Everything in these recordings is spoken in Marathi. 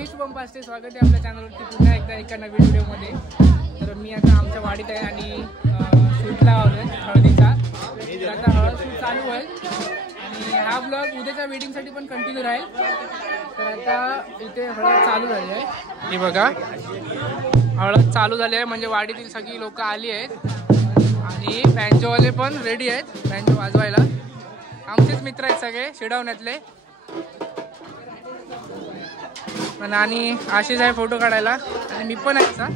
मी शुभम पास्टे, स्वागत आहे आपल्या चॅनलवरती पुन्हा एकदा एका नवीन व्हिडिओमध्ये. तर मी आता आमच्या वाडीत आहे आणि शूटला आलोय हळदीचा. तर आता हळद शूट चालू आहे आणि हा ब्लॉग उद्याच्या वेडिंगसाठी पण कंटिन्यू राहील. तर आता इथे हळद चालू झाली आहे, हे बघा हळद चालू झाली आहे म्हणजे वाडीतील सगळी लोक आली आहेत आणि बँजोवाले पण रेडी आहेत बँजो वाजवायला. आमचेच मित्र आहेत सगळे शिडवण्यातले. आणि आशिष आहे फोटो काढायला आणि मी पण आहे.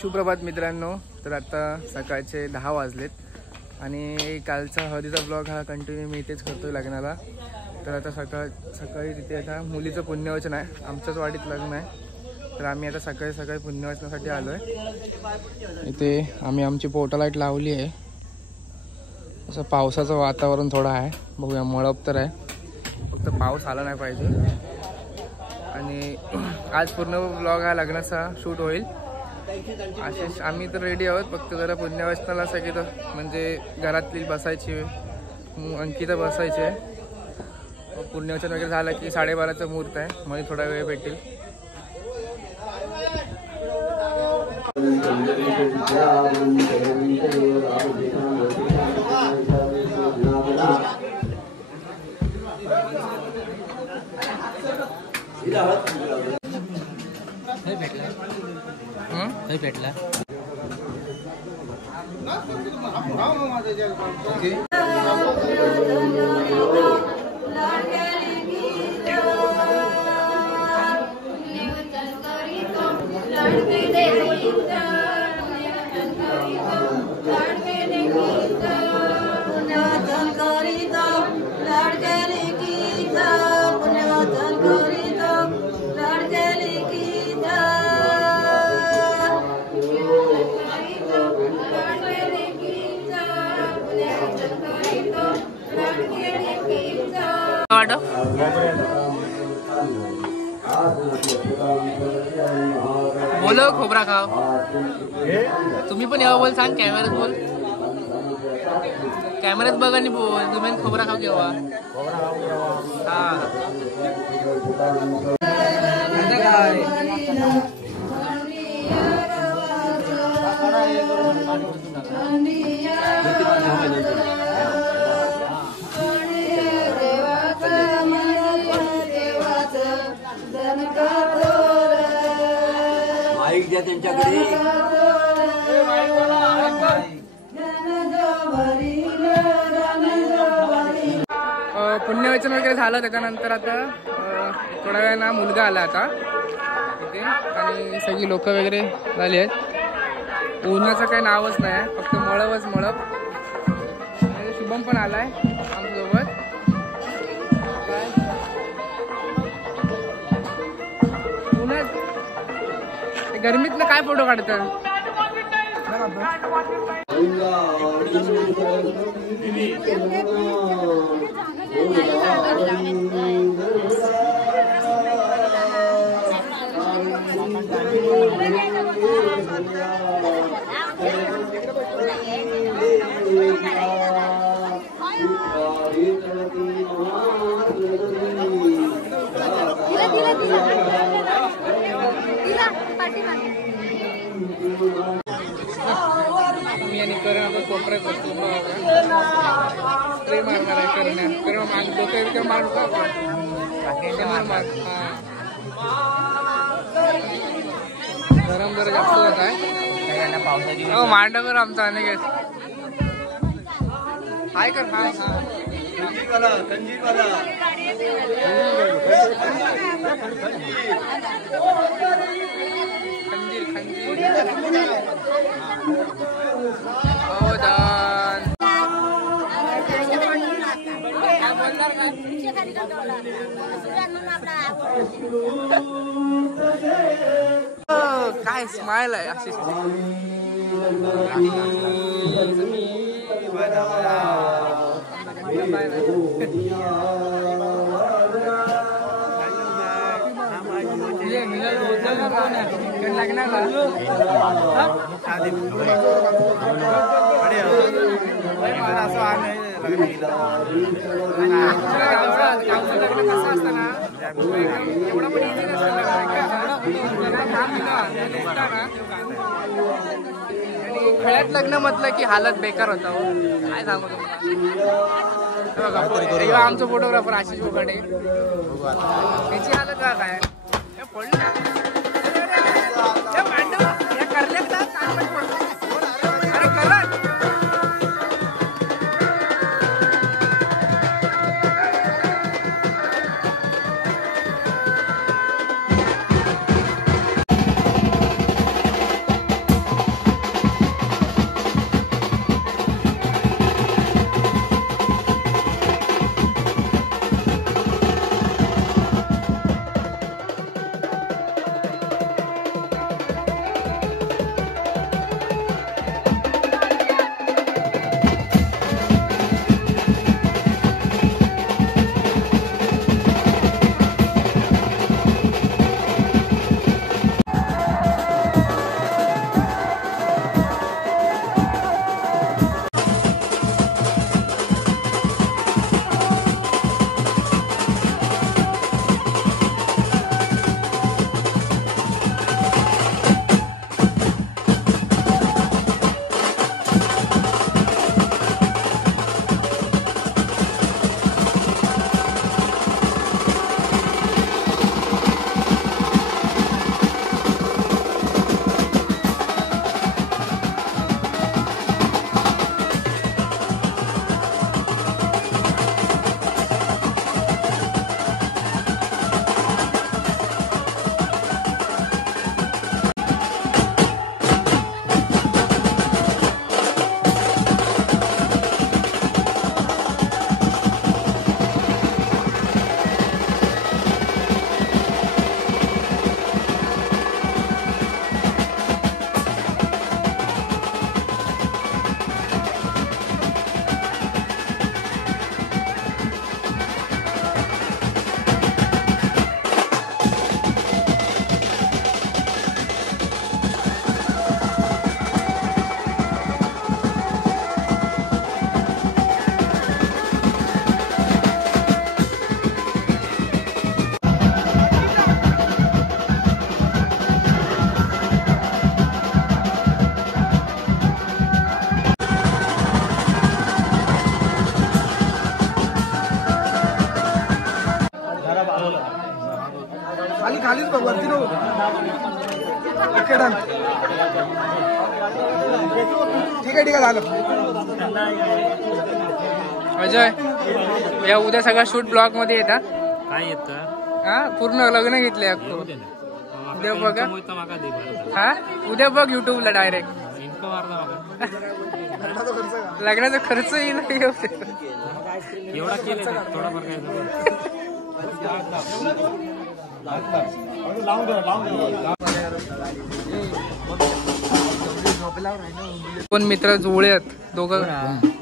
सुप्रभात मित्रांनो. तर आता सकाळचे 10 वाजलेत आणि कालचा हळदीचा ब्लॉग हा कंटिन्यू मी इथेच करतोय लग्नाला. तर आता सकाळी तिथे आता मुलीचं पुण्यवचन आहे, आमच्याच वाडीत लग्न आहे. तर आम्ही आता सकाळी पुण्यवचनासाठी आलो आहे. इथे आम्ही आमची पोटा लाईट लावली आहे. असं पावसाचं वातावरण थोडं आहे, बघूया मळप तर आहे, फक्त पाऊस आला नाही पाहिजे. आणि आज पूर्ण ब्लॉग हा लग्नाचा शूट होईल. आशिष आम्ही तर रेडी आहोत, फक्त जरा पुण्यवचनाला सगळी तर म्हणजे घरातली बसायची, अंकिता बसायची आहे. पुण्यवचन वगैरे झालं की 12:30चा मुहूर्त आहे, म्हणजे थोडा वेळ भेटेल. भेटला वाटत? बोलो खोबरा खाव. तुम्ही पण यावं बोल, सांग कॅमेऱ्यात बोल. कॅमेऱ्यात बघ आणि बोल. तुम्ही खोबरा खाव केव्हा? हा त्यांच्याकडे पुण्यवाचन वगैरे झालं. त्याच्यानंतर आता थोड्या वेळानं मुलगा आला आता इथे आणि सगळी लोक वगैरे झाली आहेत. ऊन्हाचं काही नावच नाही, फक्त मळवच मळप. शुभम पण आलाय आमच्यासोबत. उन्हात गरमीतनं काय फोटो काढतं? मी आणि करण आपण कोपऱ्यात बसतो. स्प्रे मारणार आहे करण्या. कारण माग डोक्यावर मारू का मार. गरम जरा जास्त होत आहे. मांडकर आमचा अनेक हाय कर. हाय खंजीर काय स्माइल आहे अशी. लागणार कसं असतं ना, एवढं पण इझी नसतं. खेळ्यात लग्न म्हटलं की हालत बेकार होता. काय सांगू तुम्हाला. आमचं फोटोग्राफर आशिष बोकाटे, त्याची हालत काय ठीक आहे झालं. अजय या उद्या सगळा शूट ब्लॉग मध्ये येतात. काय येतं हा पूर्ण लग्न घेतले उद्या बघा. हा उद्या बघ युट्यूबला डायरेक्ट लग्नाचा खर्च येईल एवढा केलं थोडाफार काय कोण मित्र जुळे आहेत दोघं.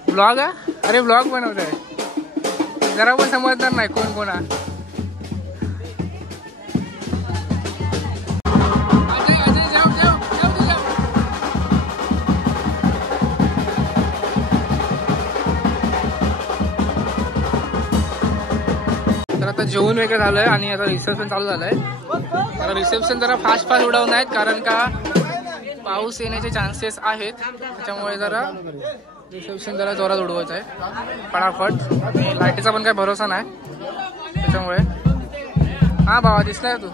ब्लॉग आहे. अरे ब्लॉग बनवत आहे. जरा पण समजणार नाही कोण कोण आहे. तर आता जेवण वगैरे झालंय आणि आता रिसेप्शन चालू झालंय. तर रिसेप्शन जरा फास्ट उडवणार आहेत कारण का पाऊस येण्याचे चान्सेस आहेत. त्याच्यामुळे जरा रिसेप्शन जरा जोरात उडवायचं आहे फटाफट. आणि लाईटीचा पण काही भरोसा नाही त्याच्यामुळे. हा भावा दिसलाय तू.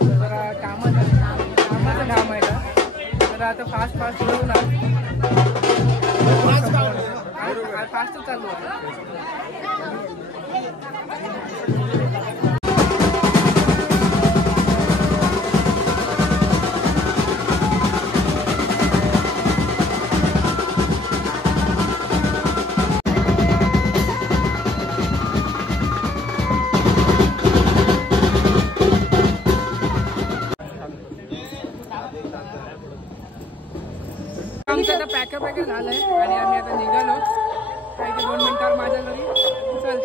जरा कामाचं काम आहे का तर आता फास्ट उडवणार. फास्टच चालू आहे. आमचं आता पॅकअप झालंय आणि आम्ही आता निघालो. काही 2 मिनिटावर माझ्या घरी चल.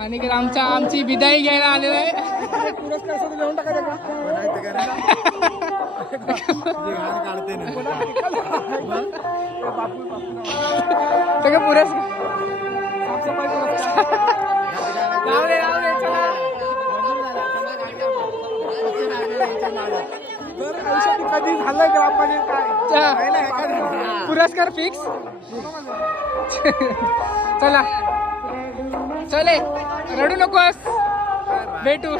आणि आमची विदाई घ्यायला आलेलो आहे. पुरस्कार असं लिहून टाकायचं सगळं पुरस्कार कधी झालं ग्रामपंचायत काय पुरस्कार फिक्स. चला चले रडू नकोस भेटू.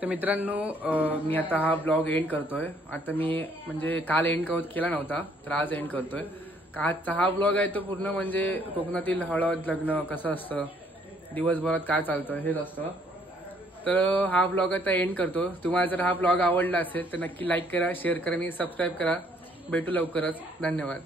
तर मित्रांनो मी आता हा ब्लॉग एंड करतोय. आता मी म्हणजे काल एंड केला नव्हता तर आज एंड करतोय. आजचा हा ब्लॉग आहे तो पूर्ण म्हणजे कोकणातील हळद लग्न कसं असतं दिवसभरात काय चालतं हेच असतं. तर हा ब्लॉग आता एंड करतो. तुम्हाला जर हा ब्लॉग आवडला असेल तर नक्की लाईक करा, शेअर करा आणि सबस्क्राईब करा. भेटू लवकरच. धन्यवाद.